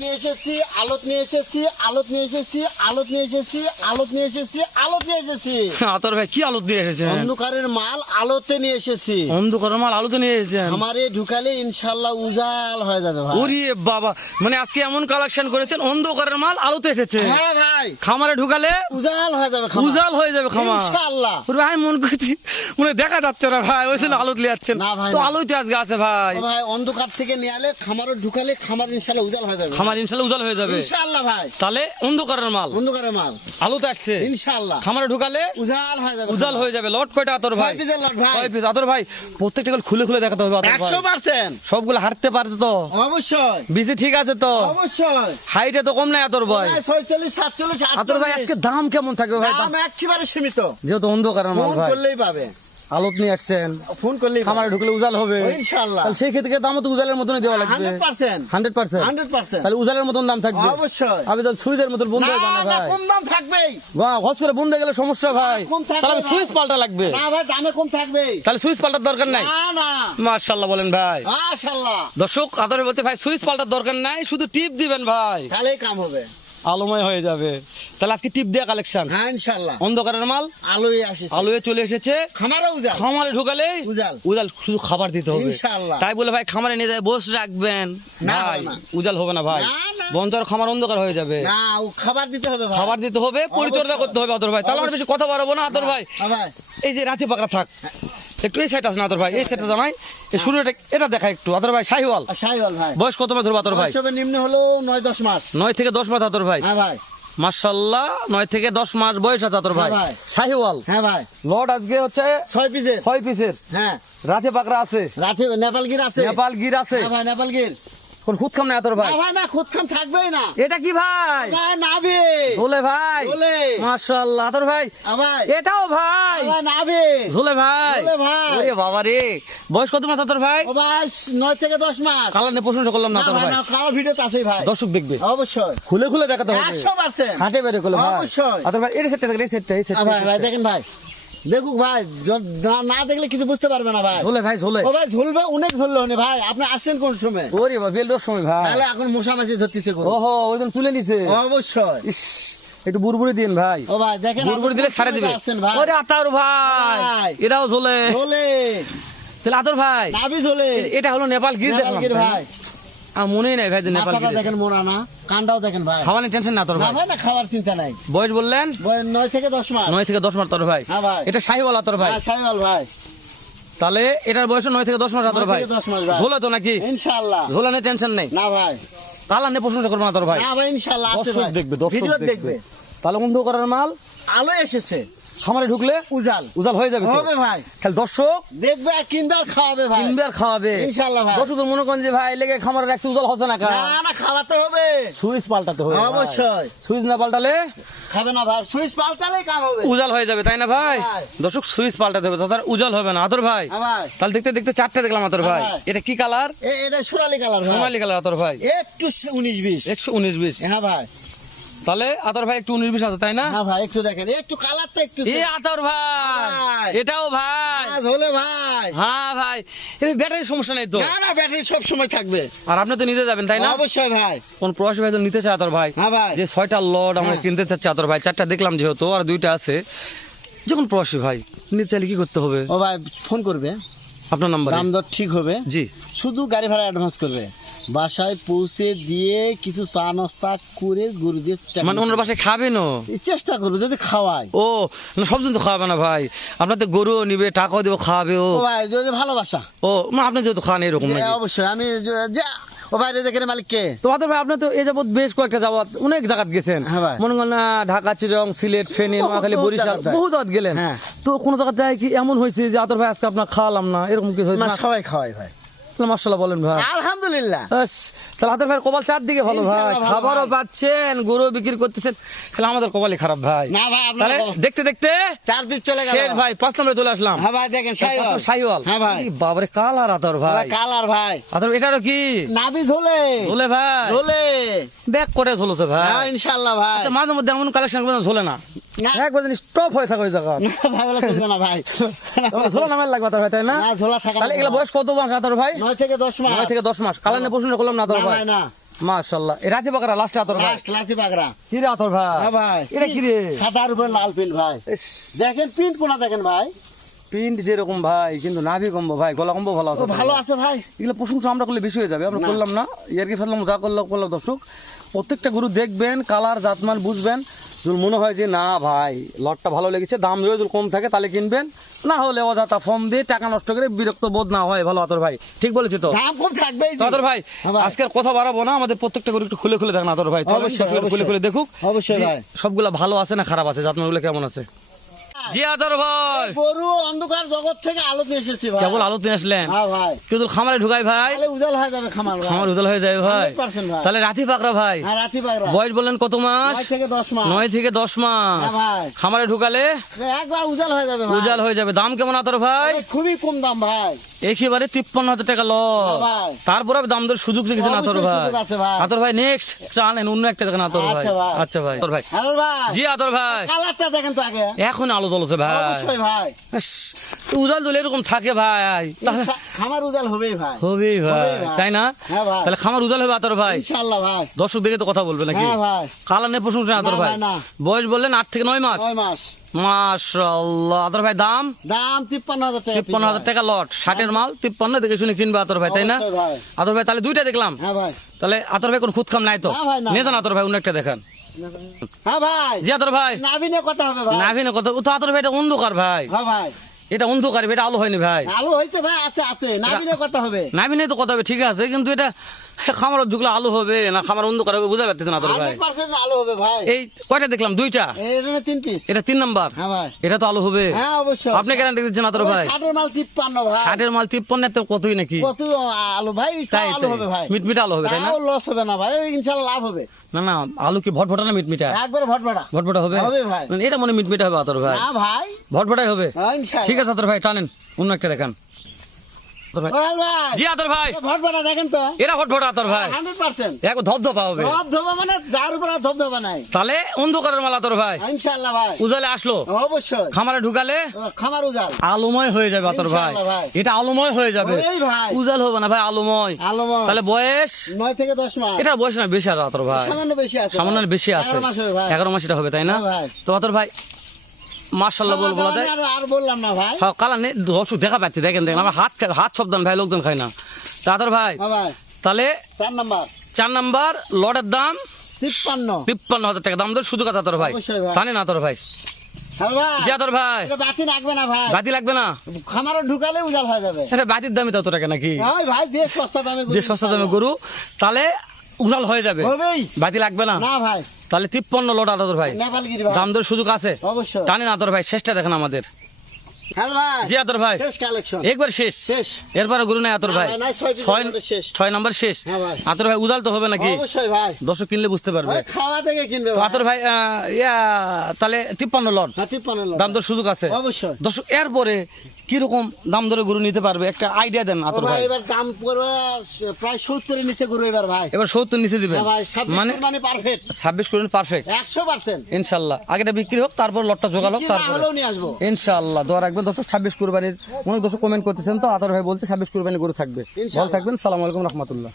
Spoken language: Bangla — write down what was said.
নিয়ে এসেছি, আলত নিয়ে এসেছি, আলত নিয়ে এসেছি, আলত নিয়ে এসেছি, আলত নিয়ে এসেছি, আলত নিয়ে এসেছি। আতর ভাই কি আলু দিয়ে এসেছেন? অন্ধকারের মাল আলোতে নিয়ে এসেছি। অন্ধকারের মাল আলুতে নিয়ে এসেছেন? আমারে ঢুকালে ইনশাআল্লাহ উজাল হয়ে যাবে ভাই। ওরে বাবা, মানে আজকে এমন কালেকশন করেছেন অন্ধকারের মাল আলুতে এসেছে। হ্যাঁ ভাই, খামারে ঢুকালে উজাল হয়ে যাবে খামার। উজাল হয়ে যাবে খামার ইনশাআল্লাহ। ওরে ভাই মন করছি মানে দেখা যাচ্ছে না ভাই, ওই জন্য আলু নিয়ে যাচ্ছেন। না ভাই, তো না। আলুতে আজকে আছে ভাই। ও ভাই, অন্ধকার থেকে নিয়ে আলে খামারে ঢুকালে খামার ইনশাআল্লাহ উজাল হয়ে যাবে। খামার ইনশাল্লাহ উজাল হয়ে যাবে ইনশাআল্লাহ ভাই। তাহলে অন্ধকারের মাল অন্ধকারের মাল আলুতে আসছে ইনশাআল্লাহ। খামারে ঢুকালে উজাল হয়ে যাবে। উজাল হয়ে যাবে। লট কয়টা আতর ভাই? 6 পিসের লট ভাই। 6 পিস আতর ভাই। প্রত্যেকটা গুলো খুলে খুলে দেখাতে হবে আতর ভাই। 100%। সবগুলো হাঁটতে পারছে তো? অবশ্যই বিসি ঠিক আছে তো? অবশ্যই। হাইটে তো কম নাই আতর ভাই। 46 47 আতর ভাই আজকে দাম কেমন থাকবে ভাই? দাম একেবারে সীমিত। যেহেতু অন্ধকারের মাল ফোন ভাই, করলেই পাবে। আলোত নিয়ে আসছেন, ফোন করলেই খামারে ঢুকলে উজাল হবে ইনশাআল্লাহ। তাহলে সেই ক্ষেত্রে দামও তো উজালের মতনই দেওয়া লাগবে। 100%। 100% তাহলে উজালের মতন দাম থাকবে অবশ্যই। আমি তো সুইচের মতন বন্ধ হয়ে না, যাবে না, ভাই। কম দাম থাকবেই। বাহ, হজ করে বন্ধ হয়ে গেলে সমস্যা ভাই। কম থাকবে তাহলে না। সুইচ পাল্টা লাগবে। না ভাই, দামে কম থাকবেই। তাহলে সুইচ পাল্টার দরকার নাই। না না, মাশাআল্লাহ বলেন ভাই। মাশাআল্লাহ। দর্শক আদরে বলতে ভাই সুইচ পাল্টার দরকার নাই, শুধু টিপ দিবেন ভাই, তাহলেই কাম হবে। আলোময় হয়ে যাবে। তাহলে আজকে টিপ দেয়া কালেকশন। হ্যাঁ ইনশাআল্লাহ। অন্ধকারের মাল আলোই আসিছে। আলোয় চলে এসেছে। খামারে উজাল। খামারে ঢুকালে উজাল। উজাল শুধু খাবার দিতে হবে ইনশাআল্লাহ। তাই বলে ভাই খামারে নিয়ে যায় বসে রাখবেন না, ভাই, হবে না। উজাল হবে না ভাই। না, না। বন্ধর খামার অন্ধকার হয়ে যাবে। না, ও খাবার দিতে হবে ভাই। খাবার দিতে হবে, পরিচর্যা অবশ্যই। করতে হবে আদর ভাই। তাহলে আর বেশি কথা বাড়াবো না আদর ভাই। হ্যাঁ ভাই। এই যে রাতে পাকড়া থাক, একটু এই সাইড আছে না আদর ভাই, এই সাইডটা জানাই। এই শুরু এটা দেখা একটু আদর ভাই। শাহিওয়াল আর শাহিওয়াল ভাই। বয়স কত মাস ধরবো আদর ভাই? সবে নিম্ন হলো 9-10 মাস। 9 থেকে 10 মাস আদর ভাই। হ্যাঁ ভাই। মাশাআল্লাহ 9 থেকে 10 মাস বয়স আছে আদর ভাই। হ্যাঁ ভাই। শাহিওয়াল হ্যাঁ ভাই। লট আজকে হচ্ছে 6 পিসের। 6 পিসের। হ্যাঁ। রাতে পাকড়া আছে, রাতে নেপাল গির আছে। নেপাল গির আছে। হ্যাঁ ভাই, নেপাল গির। কোন খুদ খাম না আদর ভাই? না ভাই, না, খুদখান থাকবেই না। এটা কি ভাই? ভাই নাভি। ঝোলে ভাই। ঝোলে। মাশাআল্লাহ আদর ভাই। ভাই। এটাও ভাই। ভাই নাভি। ঝোলে ভাই। ঝোলে ভাই। ওরে বাবা রে, বয়স কত মাস আদর ভাই? ও ভাই 9 থেকে 10 মাস। কালার নিয়ে প্রশংসা করলাম না না আদর ভাই, ভাই। না, কালো ভিডিওতে আছে ভাই। দর্শক দেখবে, অবশ্যই। খুলে খুলে দেখাতে হবে। 100%। হাঁটে বেরে করলে ভাই। অবশ্যই। আদর ভাই এই সেটটা দেখেন, এই সেটটা, এই সেটটা। ভাই ভাই দেখেন ভাই, দেখুক ভাই, না দেখলে কিছু বুঝতে পারবে না ভাই। ঝোলে ভাই, ঝোলে। ও ভাই ঝুলবে, অনেক ঝুললো না ভাই। আপনি আসেন কোন সময়? ওরে বাবা বেলডোর সময় ভাই। তাহলে এখন মশা মাছি ধরতেছে কোন? ওহো ওইদিন তুলে নিছে। অবশ্যই। ইস, একটু বুড়বুড়ি দিন ভাই। ও ভাই দেখেন, বুড়বুড়ি দিলে ছাড়ে দিবে। আসেন ভাই। ওরে আতার ভাই, ভাই। এটাও ঝোলে। ঝোলে। তাহলে আদর ভাই নাভি ঝোলে। এটা হলো নেপাল গির নেপাল দেখলাম গির ভাই। আর মনেই নাই ভাই যে নেপাল মাথাটা গির। দেখেন মোড়া না, কানটাও দেখেন ভাই। খাওয়ানোর টেনশন না তোর না ভাই। ভাই, না, খাওয়ার চিন্তা নাই। বয়স বললেন 9 থেকে 10 মাস। 9 থেকে 10 মাস তোর ভাই। হ্যাঁ ভাই। এটা শাহিওয়ালা তোর ভাই। হ্যাঁ, শাহিওয়াল ভাই। তাহলে এটার বয়স 9 থেকে 10 মাস তোর 9 ভাই। থেকে 10 মাস ভাই। ঝোলে তো নাকি? ইনশাআল্লাহ। ঝোলা নিয়ে টেনশন নেই। না ভাই। কালার নিয়ে প্রশংসা করবো না তোর ভাই। না ভাই, ইনশাআল্লাহ আছে দর্শক ভাই। দেখবে, দর্শক ভিডিও দেখবে। দেখবে। তাহলে বন্ধ করার মাল আলো এসেছে। খামারে ঢুকলে উজাল উজাল হয়ে যাবে তো? হবে ভাই। খালি দর্শক দেখবে আর কিনবে আর খাওয়াবে ভাই। কিনবে আর খাওয়াবে ইনশাআল্লাহ ভাই। দর্শক মনে করেন যে ভাই লেগে খামারে রাখতে উজাল হচ্ছে না কা? না না, খাওয়াতে হবে। সুইচ পাল্টাতে হবে ভাই। অবশ্যই। সুইচ না পাল্টালে খাবে না ভাই, সুইচ পাল্টালেই কাম হবে। উজাল হয়ে যাবে, তাই না ভাই? ভাই। দর্শক সুইচ পাল্টাতে হবে, তাছাড়া উজাল হবে না আতর ভাই। হ্যাঁ ভাই। তাহলে দেখতে দেখতে 4টে দেখলাম আতর ভাই। ভাই। এটা কি কালার? এটা সোনালী কালার ভাই। সোনালী কালার আতর ভাই। একটু 19-20। 119-20। হ্যাঁ ভাই। তাহলে আতর ভাই একটু 19-20 আছে, তাই না? হ্যাঁ ভাই, একটু দেখেন, একটু কালারটা একটু। এ আতর ভাই, ভাই। এটাও ভাই। ঝোলে ভাই। হ্যাঁ ভাই, এই ব্যাটারির সমস্যা নেই তো? না না, ব্যাটারি সব সময় থাকবে। আর আপনি তো নিতে যাবেন, তাই না? অবশ্যই ভাই। কোন প্রবাসী ভাই তো নিতে চায় আতর ভাই। হ্যাঁ ভাই। যে 6টা লড আমরা হ্যাঁ। কিনতে চাচ্ছি আতর ভাই, 4টা দেখলাম যেহেতু, আর 2টা আছে। যখন প্রবাসী ভাই নিতে চাইলে কি করতে হবে? ও ভাই ফোন করবে, আপনার নাম্বার? দাম দর ঠিক হবে। জি। শুধু গাড়ি ভাড়া অ্যাডভান্স করবে, বাসায় পৌঁছে দিয়ে কিছু চা নাস্তা করে গরু দিয়ে মানে ওনার বাসায় খাবেন? চেষ্টা করবে যদি খাওয়ায়। ও না, সব দিন তো খাওয়াবে না ভাই। আপনার তো গরুও নিবে, টাকাও দেবো, খাওয়াবে ও। ও ভাই যদি ভালোবাসা। ও না, আপনি যেহেতু খান এরকম নাকি? অবশ্যই আমি ও ভাই দেখেন মালিক কে? তো আতর ভাই আপনি তো এই যাবত বেশ কয়েকটা যাবত অনেক জায়গাত গেছেন। হ্যাঁ ভাই। মনে করেন ঢাকা, চিটাগং, সিলেট, ফেনী, নোয়াখালী, বরিশাল, জায়গায়। বহু জায়গাত গেলেন। হ্যাঁ। তো কোন জায়গায় যায় কি এমন হয়েছে যে আতর ভাই আজকে আপনার খাওয়ালাম না, এরকম কিছু হয়েছে না, না? সবাই খাওয়াই ভাই। মাশাআল্লাহ বলেন ভাই। আলহামদুলিল্লাহ। আস, তাহলে আতর ভাই কপাল চারদিকে ভালো ভাই। ইনশাআল্লাহ ভালো খাবারও ভাই। পাচ্ছেন, গরু বিক্রি করতেছেন, তাহলে আমাদের কপালই খারাপ ভাই। না ভাই, আপনার তাহলে কপাল। দেখতে দেখতে 4 পিস চলে গেল শের ভাই 5 নম্বরে চলে আসলাম। হ্যাঁ ভাই দেখেন শাহিওয়াল। শাহিওয়াল। হ্যাঁ ভাই। এই বাবারে কালার আতর ভাই। কালার ভাই। আতর এটারও কি নাভি ঝোলে। ঝোলে ভাই? ঝোলে। ব্যাক করে ঝোলছে ভাই। হ্যাঁ ইনশাআল্লাহ ভাই। আচ্ছা, মাঝে মধ্যে এমন কালেকশন করে ঝোলে না, না। একবার স্টপ হয়ে থাকে ওই জায়গা। না ভাই, বলে চলবে না ভাই। ঝোলা নামের লাগবে আতর ভাই, তাই না? না, ঝোলা থাকা তাহলে এগুলো বয়স কত মাস আতর ভাই? 9 থেকে 10 মাস। 9 থেকে 10 মাস। কালার নিয়ে প্রশ্ন করলাম না আতর না ভাই। ভাই, না। মাশাআল্লাহ এই রাতি বাকরা লাস্টে আতর ভাই লাস্ট লাথি বাগরা। কি রে আতর ভাই হ্যাঁ ভাই, এটা কি রে সাদার উপর লাল প্রিন্ট ভাই, ইস, দেখেন প্রিন্ট কোনা দেখেন ভাই, প্রিন্ট যেরকম ভাই কিন্তু নাভি কম্বো ভাই, গলা কম্বো ভালো আছে তো ভালো আছে ভাই। এগুলো প্রশংসা আমরা করলে বেশি হয়ে যাবে, আমরা না। করলাম না ইয়ার কি ফেললাম, যা করলাম দর্শক প্রত্যেকটা গরু দেখবেন, কালার জাতমান বুঝবেন, যদি মনে হয় যে না ভাই লটটা ভালো লেগেছে, দাম যদি কম থাকে তাহলে কিনবেন, না হলে অযথা ফর্ম দিয়ে টাকা নষ্ট করে বিরক্ত বোধ না হয়, ভালো আতর ভাই, ঠিক বলেছি তো দাম কম থাকবেই তো আতর ভাই। হ্যাঁ ভাই। আজকের কথা বাড়াবো না, আমাদের প্রত্যেকটা গরু একটু খুলে খুলে দেখেন আতর ভাই, চলেন অবশ্যই, দর্শক একটু খুলে অবশ্যই। খুলে দেখুক অবশ্যই যে ভাই। সবগুলা ভালো আছে না খারাপ আছে, জাতমানগুলো কেমন আছে। জি আতর ভাই, গরু অন্ধকার জগৎ থেকে আলো নিয়ে এসেছি ভাই। কেবল আলোতে আসলেন, হ্যাঁ ভাই, কিন্তু খামারে ঢুকাই ভাই, তাহলে উজাল হয়ে যাবে খামার ভাই। খামার উদল হয়ে যায় ভাই, 100% ভাই। তাহলে রাতি পাকড়া ভাই, হ্যাঁ রাতি বাগরা। বয়স বললেন কত মাস? 9 থেকে 10 মাস। 9 থেকে 10 মাস। হ্যাঁ ভাই, খামারে ঢুকালে একবার উজাল হয়ে যাবে ভাই। উজাল হয়ে যাবে। দাম কেমন আতর ভাই? ভাই, খুবই কম দাম ভাই। একেবারে 53,000 টাকা লস। হ্যাঁ ভাই। তারপরে দাম দর সুযোগ রেখেছেন আতর অবশ্যই ভাই। সুযোগ আছে ভাই। আতর ভাই নেক্সট চালেন অন্য একটা দেখেন আতর ভাই। আচ্ছা ভাই। আচ্ছা ভাই আতর ভাই, হ্যালো ভাই, জি আতর ভাই, কালারটা দেখেন তো আগে। এখন আলো জ্বলছে ভাই। অবশ্যই ভাই, ইস, উজাল দিলে এরকম থাকে ভাই, তাহলে খামার উজাল হবেই ভাই। হবেই ভাই, হবেই ভাই। তাই না? হ্যাঁ ভাই, তাহলে খামার উজাল হবে আতর ভাই। ইনশাআল্লাহ ভাই। দর্শক দেখে তো কথা বলবে নাকি? হ্যাঁ ভাই, কালার নিয়ে প্রশংসা আতর না, ভাই। না, না। বয়স বললেন 8 থেকে 9 মাস। 9 মাস। মাশাআল্লাহ। আতর ভাই দাম দাম 53,000 টাকা। 53,000 টাকা লট, 60-এর মাল 53 দেখে শুনে কিনবে আতর ভাই, তাই না? অবশ্যই ভাই। আতর ভাই তাহলে দুইটা দেখলাম, হ্যাঁ ভাই, তাহলে আতর ভাই কোন খুদ খাম নাই তো? না ভাই, না। নিয়ে যান আতর ভাই অন্য একটা দেখান। হ্যাঁ ভাই, জি আতর ভাই, নাবিনে কথা হবে ভাই। নাভিনে কত? ও তো আতর ভাই এটা অন্ধকার ভাই, হ্যাঁ ভাই, এটা অন্ধকার, এটা আলো হয়নি ভাই। আলো হয়েছে ভাই, আছে আছে, নাবিনে কথা হবে। নাভিনে তো কথা হবে ঠিক আছে, কিন্তু এটা খামার ঢুকলে আলো হবে না খামার অন্ধকার হবে বুঝতে পারতেছেন আতর ভাই। 100% আলো হবে ভাই। এই কয়টা দেখলাম? দুইটা, এটা 3 পিস। এটা 3 নাম্বার, হ্যাঁ ভাই, এটা তো আলো হবে। হ্যাঁ অবশ্যই। আপনি গ্যারান্টি দিচ্ছেন আতর ভাই? 60 এর মাল 53 ভাই। 60-এর মাল 53 তো কতই নাকি? কত আলো ভাই, তাই আলো হবে ভাই। মিটমিটা আলো হবে তাই না? তাও লস হবে না ভাই, ইনশাআল্লাহ লাভ হবে। না না, আলু কি ভটভটা না মিটমিটা? একবারে ভটভটা। ভটভটা হবে? হবে ভাই। এটা মনে মিটমিটা হবে আতর ভাই, না ভাই, ভটভটাই হবে। হ্যাঁ ইনশাআল্লাহ। ঠিক আছে আতর ভাই, টানেন অন্য একটা দেখান আতর ভাই। ওয়াল ভাই, জি আতর ভাই, ভটভটা দেখেন তো। এটা ভটভটা আতর ভাই, 100%। এক ধবধবা হবে। ধবধবা মানে যার উপর আর ধবধবা নাই। তাহলে অন্ধকারের মাল আতর ভাই, ইনশাআল্লাহ ভাই, উজালে আসলো অবশ্যই। খামারে ঢুকালে খামার উজাল আলোময় হয়ে যাবে আতর ভাই, ইনশাআল্লাহ ভাই। এটা আলোময় হয়ে যাবে, ওই ভাই, উজাল হবে না ভাই, আলোময়। আলোময়। তাহলে বয়স 9 থেকে 10 মাস। এটার বয়স না বেশি আছে আতর ভাই, সামান্য বেশি আছে। সামান্য ভাই। বেশি আছে, 11 মাস হবে ভাই। 11 মাস এটা হবে তাই না? হ্যাঁ ভাই। তো আতর ভাই মাশাআল্লাহ বলবো না তাই? আর বললাম না ভাই। হ্যাঁ কালা নেই দর্শক দেখা পাচ্ছি, দেখেন আমার হাত শব্দান ভাই, লোকজন খায় না। তাদের ভাই হ্যাঁ ভাই, তাহলে 4 নাম্বার 4 নাম্বার লটের দাম 53। 53,000 টাকা দাম, ধর শুধু কথা তোর ভাই, অবশ্যই ভাই। জানি না তোর ভাই। হ্যাঁ ভাই, জি তোর ভাই, এটা বাতি লাগবে না ভাই। বাতি লাগবে না, খামারে ঢুকালে উজাল হয়ে যাবে। এটা বাতির দামই তত টাকা নাকি? হ্যাঁ ভাই, যে সস্তা দামে যে সস্তা দামে গরু তাহলে উজাল হয়ে যাবে, হবেই বাতি লাগবে না। না ভাই, তাহলে 53 লট আতর ভাই, নেপালগিরি ভাই। দাম দর সুযোগ আছে, অবশ্যই। টানি না তোর ভাই, শেষটা দেখেন আমাদের। হ্যাঁ ভাই, জি আতর ভাই, শেষ কালেকশন। একবার শেষ, শেষ। এরপরে গরু নাই আতর ভাই, না, না, 6 পিসের মধ্যে শেষ। 6 নাম্বার শেষ। হ্যাঁ ভাই। আতর ভাই উজাল তো হবে নাকি? অবশ্যই ভাই, দর্শক কিনলে বুঝতে পারবে। ওই খাওয়া থেকে কিনবে তো ভাই। আতর ভাই তাহলে 53 লট, হ্যাঁ, 53 লোক। দাম দর সুযোগ আছে অবশ্যই। দর্শক। এরপরে কিরকম দাম ধরে গরু নিতে পারবে একটা আইডিয়া দেন ও আতর ভাই, ভাই। এবার দাম পড়বে প্রায় 70 এর নিচে গরু এবার ভাই। এবার 70 নিচে দিবেন, হ্যাঁ ভাই, 26 মানে মানে পারফেক্ট 26 করবেন পারফেক্ট 100%। ইনশাআল্লাহ। আগেটা বিক্রি হোক তারপর লটটা জোগাল হোক বিক্রি না তারপরে হলেও নিয়ে আসবো। ইনশাআল্লাহ। দোয়া রাখবেন দর্শক, 26 কুরবানির অনেক দর্শক কমেন্ট করতেছেন, তো আতর ভাই বলতে 26 কুরবানি গরু থাকবে। ভালো ইনশাআল্লাহ। থাকবেন, সালাম আলাইকুম রহমতুল্লাহ।